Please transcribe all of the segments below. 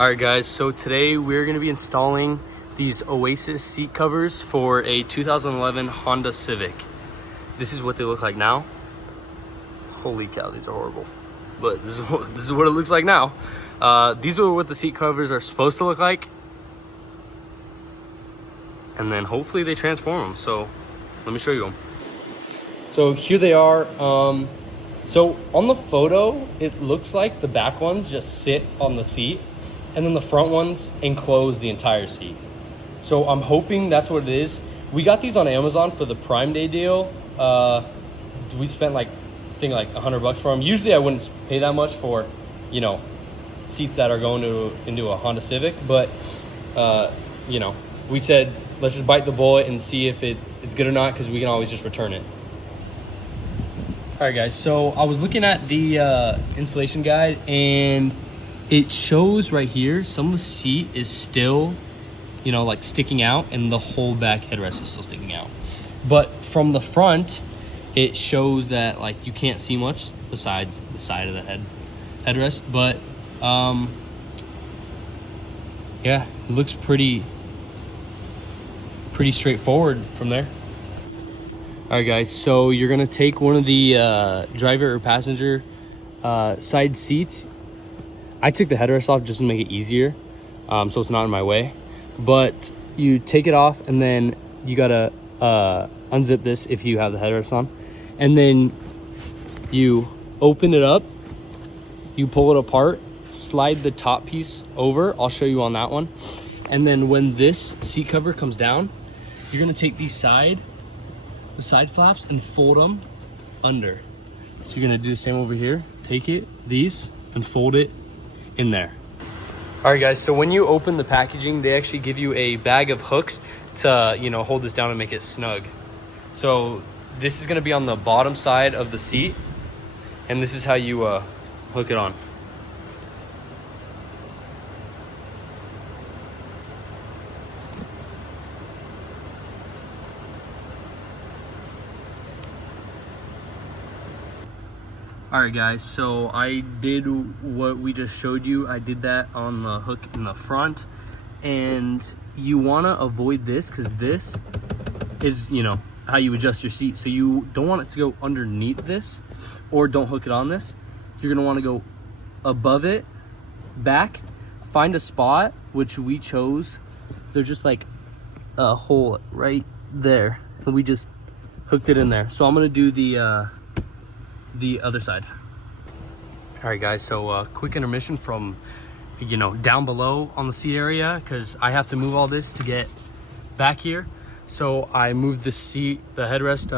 All right guys, so today we're gonna be installing these Oasis seat covers for a 2011 Honda Civic. This is what they look like now. Holy cow, these are horrible. But this is what it looks like now. These are what the seat covers are supposed to look like. And then hopefully they transform them. So let me show you them. So here they are. So on the photo, it looks like the back ones just sit on the seat and then the front ones enclose the entire seat. So I'm hoping that's what it is. We got these on Amazon for the Prime Day deal. We spent like $100 for them. Usually I wouldn't pay that much for, you know, seats that are going into a Honda Civic, but you know, we said let's just bite the bullet and see if it's good or not, because we can always just return it. All right guys, so I was looking at the installation guide and it shows right here some of the seat is still, you know, like sticking out, and the whole back headrest is still sticking out. But from the front, it shows that like you can't see much besides the side of the headrest. But yeah, it looks pretty straightforward from there. All right guys, so you're gonna take one of the driver or passenger side seats. I took the headrest off just to make it easier, so it's not in my way. But you take it off, and then you gotta unzip this if you have the headrest on, and then you open it up, you pull it apart, slide the top piece over. I'll show you on that one. And then when this seat cover comes down, you're gonna take the side flaps and fold them under. So you're gonna do the same over here. Take these and fold it in there. All right guys, so when you open the packaging, they actually give you a bag of hooks to, you know, hold this down and make it snug. So this is gonna be on the bottom side of the seat, and this is how you hook it on. All right guys, so I did what we just showed you. I did that on the hook in the front, and you want to avoid this because this is, you know, how you adjust your seat. So you don't want it to go underneath this, or don't hook it on this. You're gonna want to go above it, back, find a spot, which we chose. They're just like a hole right there, and we just hooked it in there. So I'm gonna do the other side. All right guys, so quick intermission from, you know, down below on the seat area, because I have to move all this to get back here. So I moved the seat, the headrest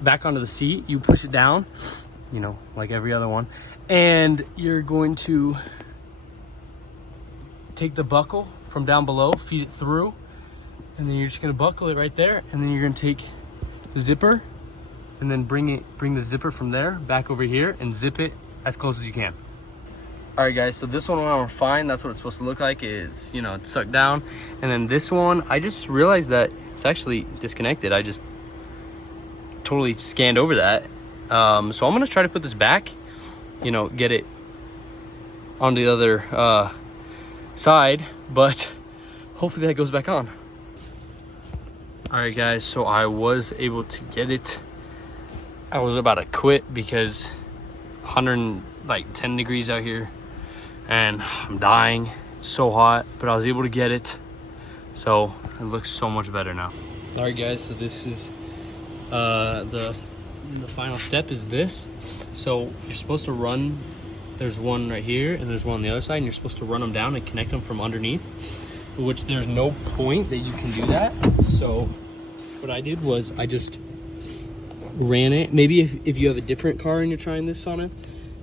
back onto the seat. You push it down, you know, like every other one, and you're going to take the buckle from down below, feed it through, and then you're just gonna buckle it right there, and then you're gonna take the zipper and then bring the zipper from there back over here and zip it as close as you can. All right guys, so this one went on fine. That's what it's supposed to look like. Is, you know, it's sucked down. And then this one, I just realized that it's actually disconnected. I just totally scanned over that. So I'm gonna try to put this back, you know, get it on the other side, but hopefully that goes back on. All right guys, so I was able to get it. I was about to quit because 110 degrees out here and I'm dying. It's so hot, but I was able to get it. So it looks so much better now. All right guys, so this is the final step is this. So you're supposed to run, there's one right here and there's one on the other side, and you're supposed to run them down and connect them from underneath, which there's no point that you can do that. So what I did was I just ran it. Maybe if you have a different car and you're trying this on it,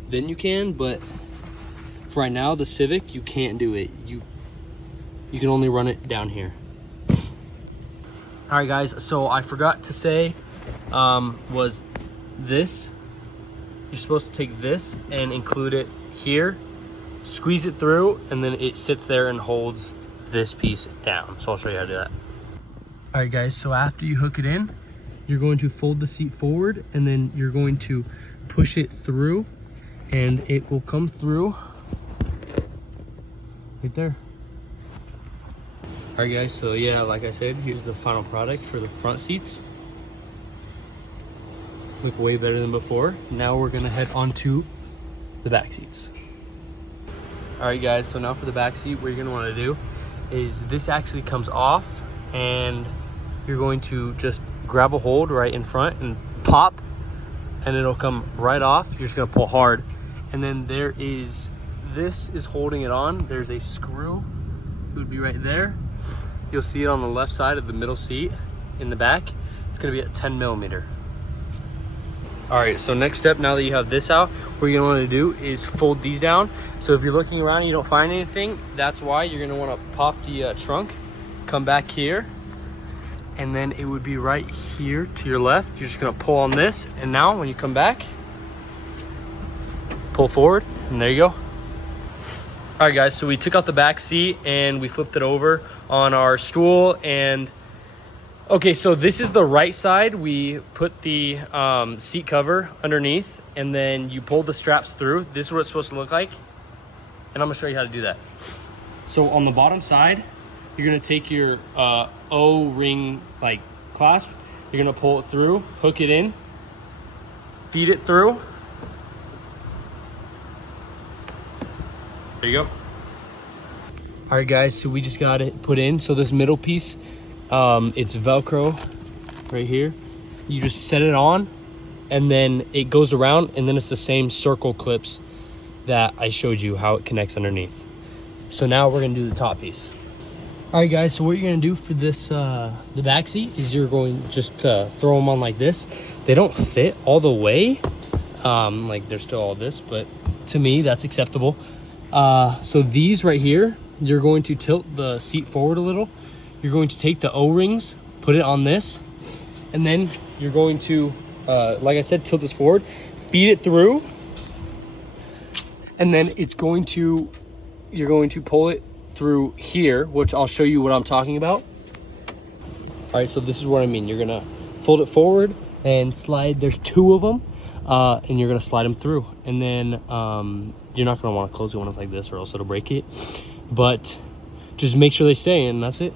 then you can, but for right now, the Civic, you can't do it. You can only run it down here. All right guys, so I forgot to say was this, you're supposed to take this and include it here, squeeze it through, and then it sits there and holds this piece down. So I'll show you how to do that. All right guys, so after you hook it in, you're going to fold the seat forward, and then you're going to push it through, and it will come through right there. All right guys, so yeah, like I said, here's the final product for the front seats. Look way better than before. Now we're gonna head onto the back seats. All right guys, so now for the back seat, what you're gonna wanna do is this actually comes off, and you're going to just grab a hold right in front and pop, and it'll come right off. You're just gonna pull hard. And then this is holding it on. There's a screw, it would be right there. You'll see it on the left side of the middle seat in the back. It's gonna be at 10 millimeter. All right, so next step, now that you have this out, what you're gonna wanna do is fold these down. So if you're looking around and you don't find anything, that's why you're gonna wanna pop the trunk, come back here, and then it would be right here to your left. You're just gonna pull on this, and now when you come back, pull forward, and there you go. All right guys, so we took out the back seat and we flipped it over on our stool. And okay, so this is the right side. We put the seat cover underneath, and then you pull the straps through. This is what it's supposed to look like, and I'm gonna show you how to do that. So on the bottom side, you're gonna take your O-ring like clasp, you're gonna pull it through, hook it in, feed it through. There you go. All right guys, so we just got it put in. So this middle piece, it's Velcro right here. You just set it on, and then it goes around, and then it's the same circle clips that I showed you how it connects underneath. So now we're gonna do the top piece. All right guys, so what you're gonna do for this, the back seat, is you're going to just throw them on like this. They don't fit all the way, like they're still all this, but to me that's acceptable. So these right here, you're going to tilt the seat forward a little. You're going to take the O-rings, put it on this, and then you're going to, like I said, tilt this forward, feed it through, and then you're going to pull it through here, which I'll show you what I'm talking about. All right, so this is what I mean. You're gonna fold it forward and slide. There's 2 of them, and you're gonna slide them through. And then you're not gonna want to close it when it's like this, or else it'll break it. But just make sure they stay, and that's it.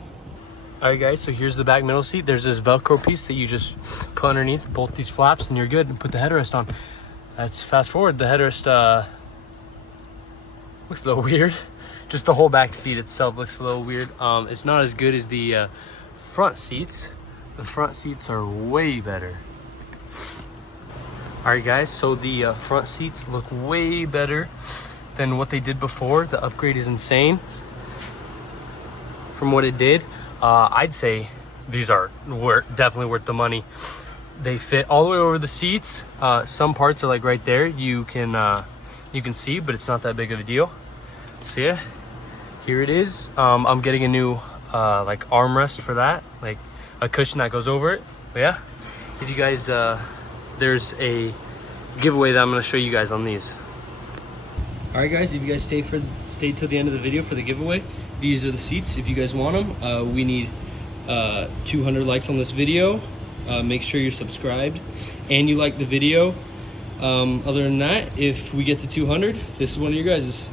All right, guys. So here's the back middle seat. There's this Velcro piece that you just put underneath both these flaps, and you're good. And put the headrest on. Let's fast forward. The headrest looks a little weird. Just the whole back seat itself looks a little weird. It's not as good as the front seats. The front seats are way better. All right guys, so the front seats look way better than what they did before. The upgrade is insane from what it did. I'd say these are definitely worth the money. They fit all the way over the seats. Some parts are like right there. You can see, but it's not that big of a deal. So yeah, here it is. I'm getting a new like armrest for that, like a cushion that goes over it. But yeah, if you guys, there's a giveaway that I'm gonna show you guys on these. All right guys, if you guys stayed till the end of the video for the giveaway, these are the seats. If you guys want them, we need 200 likes on this video. Make sure you're subscribed and you like the video. Other than that, if we get to 200, this is one of your guys's.